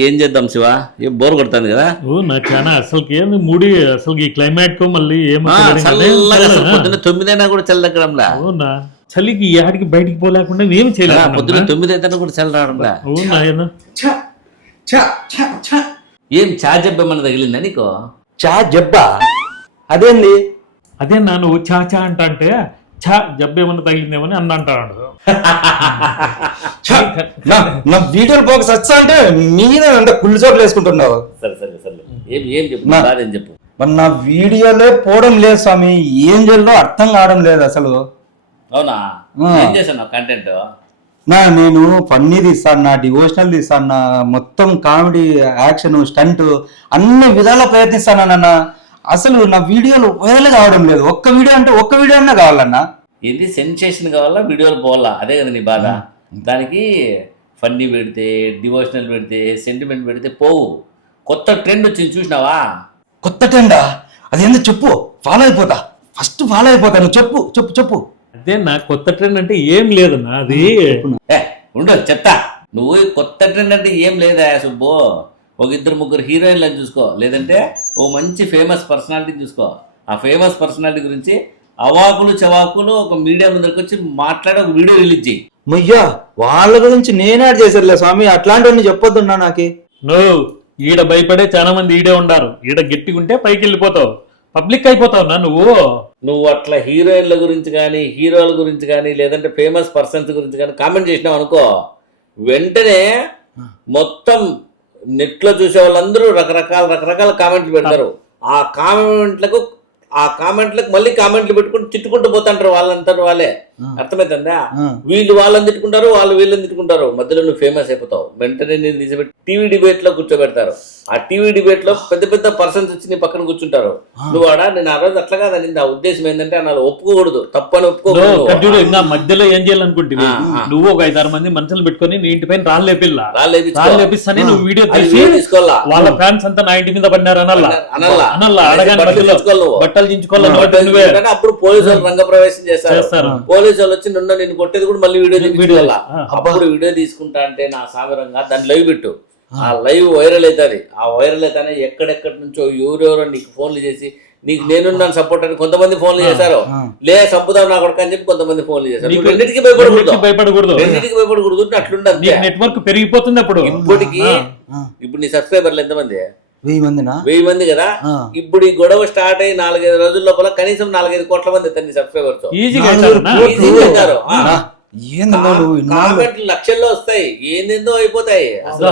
ఏం చేద్దాం శివ? ఏం బోర్ కొడుతుంది కదా. ఓ నాకు చాలా అసలుకి ఏంది ముడి? అసలు ఈ క్లైమేట్కు మళ్ళీ ఏం ఆ, అసలు చల్లగా అసలు ఆ, పొద్దున్న తొమ్మిదైనా కూడా చల్ల తగ్గడంలా అవునా చలికి యాడికి బయటికి పోలేకుండా ఏం ఆ, చేయలేదు పొద్దున్న తొమ్మిది అయితే కూడా చల్ల రావడంలా. ఏం చార్జ్ ఏమన్నా తగిలిందా నీకు? చా జబ్బా? అదేంది? అదే నా నువ్వు చా చా అంట అంటే చా జబ్బు ఏమన్నా తగిలిందేమని అన్న అంటాడు ఛ! నా నా వీడియోలు ఫోకస్ వచ్చా అంటే మీద అంత కుళ్ళు చోట్ల వేసుకుంటున్నావు. సరే సరే సరే ఏం ఏం చెప్పు? నా- బాధ ఏం చెప్పు? మరి నా వీడియోలే పోవడం లేదు స్వామి. ఏం చేయాలో అర్థం కావడం లేదు అసలు. అవునా? ఆ. ఏం చేసాను కంటెంట్ నా నేను ఫన్నీ తీస్తాను నా డివోషనల్ తీస్తాను నా మొత్తం కామెడీ యాక్షన్ స్టంట్ అన్ని విధాలా ప్రయత్నిస్తాను నాన్న. అసలు నా వీడియోలు వైరల్ కావడం లేదు. ఒక్క వీడియో అంటే ఒక్క వీడియో అన్నా కావాలన్నా? ఇది సెన్సేషన్ కావాలా? వీడియోలు పోవాలా? అదే కదా నీ బాధ. దానికి ఫన్నీ పెడితే డివోషనల్ పెడితే సెంటిమెంట్ పెడితే పోవు. కొత్త ట్రెండ్ వచ్చింది చూసినావా? కొత్త టెండా అదేందో చెప్పు. ఫాలో అయిపోతా. ఫస్ట్ ఫాలో అయిపోతా. నువ్వు చెప్పు చెప్పు చెప్పు. అదే నా కొత్త ట్రెండ్ అంటే ఏం లేదన్నా అది ఏ ఉండు చెత్త నువ్వు ఈ కొత్త ట్రెండ్ అంటే ఏం లేదా సుబ్బు? ఒక ఇద్దరు ముగ్గురు హీరోయిన్లను చూసుకో. లేదంటే ఓ మంచి ఫేమస్ పర్సనాలిటీ చూసుకో. ఆ ఫేమస్ పర్సనాలిటీ గురించి అవాకులు చవాకులు ఒక మీడియా ముందరికి వచ్చి మాట్లాడి ఒక వీడియో రిలీజ్ చేయి. మయ్యా వాళ్ళ గురించి నేనే చేసేదిలే స్వామి. అట్లాంటివన్నీ చెప్పొద్దున్నా నాకి. నువ్వు ఈడ భయపడే చాలా మంది ఈడే ఉండారు. ఈడ గట్టిగుంటే పైకి వెళ్ళిపోతావు. పబ్లిక్ అయిపోతావు నా నువ్వు. నువ్వు అట్లా హీరోయిన్ల గురించి కానీ హీరోల గురించి కానీ లేదంటే ఫేమస్ పర్సన్స్ గురించి కానీ కామెంట్ చేసినావు అనుకో. వెంటనే మొత్తం నెట్లో చూసే వాళ్ళందరూ రకరకాల రకరకాల కామెంట్లు పెడతారు. ఆ కామెంట్లకు ఆ కామెంట్లకు మళ్ళీ కామెంట్లు పెట్టుకుంటూ తిట్టుకుంటూ పోతుంటారు వాళ్ళంటారు వాళ్ళే. అర్థమవుతుందా ఆ. వీళ్ళు వాళ్ళని తిట్టుకుంటారు వాళ్ళు వీళ్ళని తిట్టుకుంటారు. మధ్యలో నువ్వు ఫేమస్ అయిపోతావు. వెంటనే నేను నిజపెట్టి టీవీ డిబేట్లో కూర్చోబెడతారు. ఆ టీవీ డిబేట్లో పెద్ద పెద్ద పర్సన్స్ వచ్చి నీ పక్కన కూర్చుంటారు. నువ్వు ఆడ? నేను ఆ రోజు అట్లా కాదని ఆ ఉద్దేశం ఏంటంటే అలా ఒప్పుకోకూడదు. తప్పని ఒప్పుకోకూడదు. ఇంకా మధ్యలో ఏం ఆ. నువ్వు ఒక ఐదారు మంది మనుషులు పెట్టుకొని నీ ఇంటి పైన రాళ్ళు లేపిల్లా? రాళ్ళు లేపిస్తానే నువ్వు వీడియో తీసి తీసుకోవాలా? వాళ్ళ ఫ్యాన్స్ అంతా నా ఇంటి మీద పడినారు అనల్లా అనల్లా. అడగాని బట్టలు దించుకుంటానే అప్పుడు పోలీసు వాళ్ళు రంగప్రవేశం చేస్తారు. చేస్తారు. పోలీసు వాళ్ళు వచ్చి నిన్న నేను కొట్టేది కూడా మళ్ళీ వీడియో ఆ. అప్పుడు వీడియో తీసుకుంటా అంటే నా సాగరంగా దాన్ని లైవ్ పెట్టు. ఆ. లైవ్ వైరల్ అవుతుంది. ఆ వైరల్ అయితేనే ఎక్కడెక్కడి నుంచో ఎవరెవరో నీకు ఫోన్లు చేసి నీకు నేనున్నాను సపోర్ట్ అని కొంతమంది ఫోన్లు చేశారు. లే సంపుదాం నా కొడుకు అని చెప్పి కొంతమంది ఫోన్లు చేశారు. రెండింటికి భయపడకూడదు. భయపడకూడదు. రెండింటికి భయపడకూడదు అట్లుండదు నెట్వర్క్ పెరిగిపోతుంది అప్పుడు. ఇప్పటికి. ఇప్పుడు నీ సబ్స్క్రైబర్లు ఎంతమంది? వెయ్యి మందినా? వెయ్యి మంది కదా. ఇప్పుడు ఈ గొడవ స్టార్ట్ అయ్యి నాలుగైదు రోజుల లోపల కనీసం నాలుగైదు కోట్ల మంది నీ సబ్స్క్రైబర్స్ కామెంట్లు లక్షల్లో వస్తాయి. ఏందేందో అయిపోతాయి. అసలు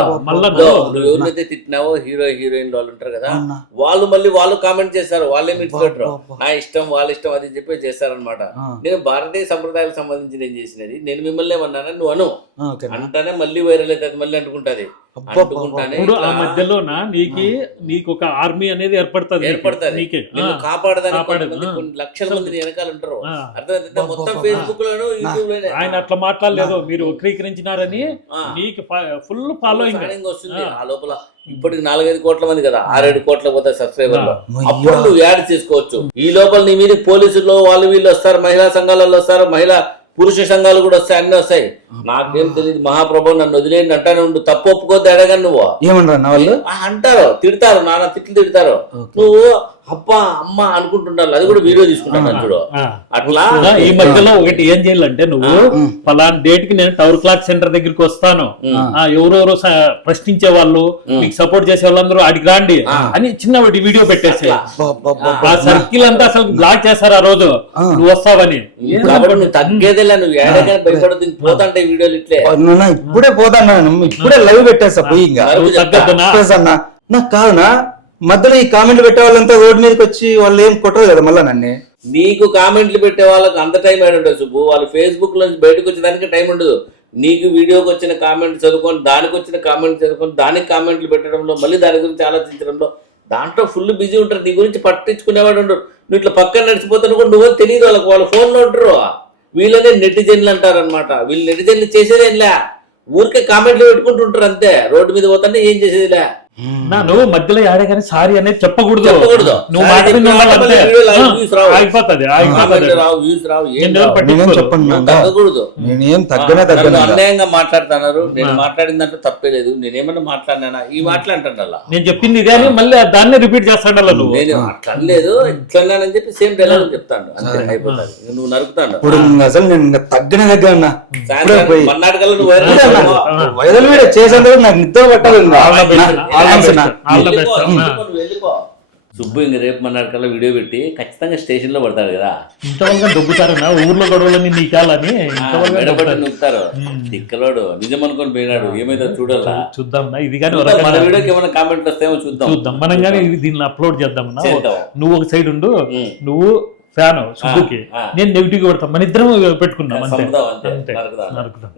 నువ్వు- ఎవరినైతే తిట్టినావో హీరో హీరోయిన్ వాళ్ళు ఉంటారు కదా? వాళ్ళు మళ్ళీ వాళ్ళు కామెంట్ చేస్తారు. వాళ్ళే అబ్బా. నా ఇష్టం వాళ్ళ ఇష్టం అది చెప్పి చేస్తారనమాట. నేను భారతీయ సంప్రదాయాలకు సంబంధించి నేను చేసినది. నేను మిమ్మల్ని ఏమన్నాను? నువ్వు అను? అంటానే మళ్ళీ వైరల్ అవుతుంది మళ్ళీ అంటుకుంటది. ఇప్పుడు ఆ మధ్యలోన? నీకు నీకు ఒక ఆర్మీ అనేది ఏర్పడుతుంది నీకు. ఏర్పడుతుంది. నీకే. కాపాడదానికి లక్షల మంది వెనకాల ఉంటారు. ఆ. అర్థమైందా? మొత్తం ఫేస్బుక్ లోను యూట్యూబ్లోనే. ఆయన అట్లా మాట్లాడలేదు. మీరు వక్రీకరించినారని. నీకు ఫుల్ ఫాలోయింగ్ వస్తుంది ఆ. లోపల. ఇప్పటికి నాలుగైదు కోట్ల మంది కదా. ఆరేడు కోట్ల పోతాయి సబ్స్క్రైబర్లో అయ్యా. అప్పుడు నువ్వు యాడ్ చేసుకోవచ్చు. ఈ లోపల నీ మీద పోలీసులు వాళ్ళు వీళ్ళు వస్తారు మహిళా సంఘాలలో వస్తారు మహిళా పురుష సంఘాలు కూడా వస్తాయి అన్ని వస్తాయి. నాకేం తెలియదు మహాప్రభు నన్ను వదిలేయండి అంటానే ఉండు. తప్పు ఒప్పుకోద్దు అడగని నువ్వు. వాళ్ళు? అంటారు తిడతారు నాన్న తిట్లు తిడతారు. నువ్వు అప్ప అమ్మ అనుకుంటుండాలి అది కూడా వీడియో తీసుకుంటాను చూడు. అట్లా ఈ మధ్యలో ఒకటి ఏం చేయాలంటే నువ్వు ఫలానా డేట్కి నేను టవర్ క్లాక్ సెంటర్ దగ్గరికి వస్తాను. ఆ, ఎవరెవరో ప్రశ్నించే వాళ్ళు మీకు సపోర్ట్ చేసే వాళ్ళందరూ అడిగి రాండి అని చిన్న ఒకటి వీడియో పెట్టేసి. ఆ సర్కిల్ అంతా అసలు బ్లాక్ చేస్తారు ఆ రోజు. నువ్వు వస్తావని. కాబట్టి నువ్వు తగ్గేదేలే నువ్వు ఏడగానే భయపడదు పోతాంటే వీడియోలు ఇట్లే. ఇప్పుడే పోతాను ఇప్పుడే లైవ్ పెట్టేస్తా పోయి అన్న. నాకు కాదునా మధ్యలో ఈ కామెంట్ పెట్టే వాళ్ళంతా రోడ్డు మీదకి వచ్చి వాళ్ళు ఏం కొట్టరు కదా మళ్ళా నన్ను. నీకు కామెంట్లు పెట్టే వాళ్ళకి అంత టైం ఏడు ఉంటుంది సుబ్బు. వాళ్ళు ఫేస్బుక్లో బయటకు వచ్చేదానికి టైం ఉండదు. నీకు వీడియోకి వచ్చిన కామెంట్ చదువుకొని దానికి వచ్చిన కామెంట్ చదువుకొని దానికి కామెంట్లు పెట్టడంలో మళ్ళీ దాని గురించి ఆలోచించడంలో దాంట్లో ఫుల్ బిజీ ఉంటారు. నీ గురించి పట్టించుకునేవాడు ఉండరు నువ్వు ఇట్లా పక్కన నడిచిపోతాను కూడా నువ్వు తెలియదు వాళ్ళకి. వాళ్ళ ఫోన్లో ఉంటారు. వీళ్ళనే నెటిజన్లు అంటారు అనమాట వీళ్ళు నెటిజన్లు చేసేదేంలే? ఊరికే కామెంట్లు పెట్టుకుంటుంటారు అంతే. రోడ్డు మీద పోతుంటే ఏం చేసేదిలే? నువ్వు మధ్యలో ఆడే కానీ సారీ అనేది చెప్పకూడదు. నువ్వు. తగ్గకూడదు. నేనేం తగ్గనే తగ్గను అన్యాయంగా మాట్లాడుతున్నారు. నేను మాట్లాడిన దాంట్లో తప్పే లేదు. నేనేమన్నా మాట్లాడినా ఈ మాట్లాడుతాను అలా నేను చెప్పింది ఇదే అని మళ్ళీ దాన్నే రిపీట్ చేస్తాడు అలా నువ్వు? నేను అట్లా అనలేదు ఇట్లా అన్నానని చెప్పి సేమ్ డైలాగ్ చెప్తాను. అంతే అయిపోతుంది. నువ్వు నరుకుతాను. ఇప్పుడు అసలు నేను ఇంకా తగ్గనే అన్న. ఇప్పుడే పోయి. మన్నాటికల్లా నువ్వు వైరల్ వీడియో చేసేందుకు నాకు నిద్ర పట్టాలి వెళ్ళిపో. సుబ్బు ఇంక రేపు మన్నాటికల్లా వీడియో పెట్టి ఖచ్చితంగా స్టేషన్లో పడతాడు కదా. ఇంతవరకు దొబ్బుతారన్నా ఊర్లో గొడవలన్నీ నీకాలని నొక్కుతారు. తిక్కలోడు నిజం అనుకొని పోయినాడు ఏమైతే చూడాలా? చూద్దాం ఇది కానీ మన వీడియోకి ఏమైనా కామెంట్ వస్తాయేమో చూద్దాం. చూద్దాం. మనం కానీ దీన్ని అప్లోడ్ చేద్దాం. నువ్వు ఒక సైడ్ ఉండు. నువ్వు ఫ్యాన్ సుబ్బుకి. నేను నెగిటివ్ కొడతాం మన ఇద్దరం పెట్టుకుందాం అంతే. నరుకుదాం.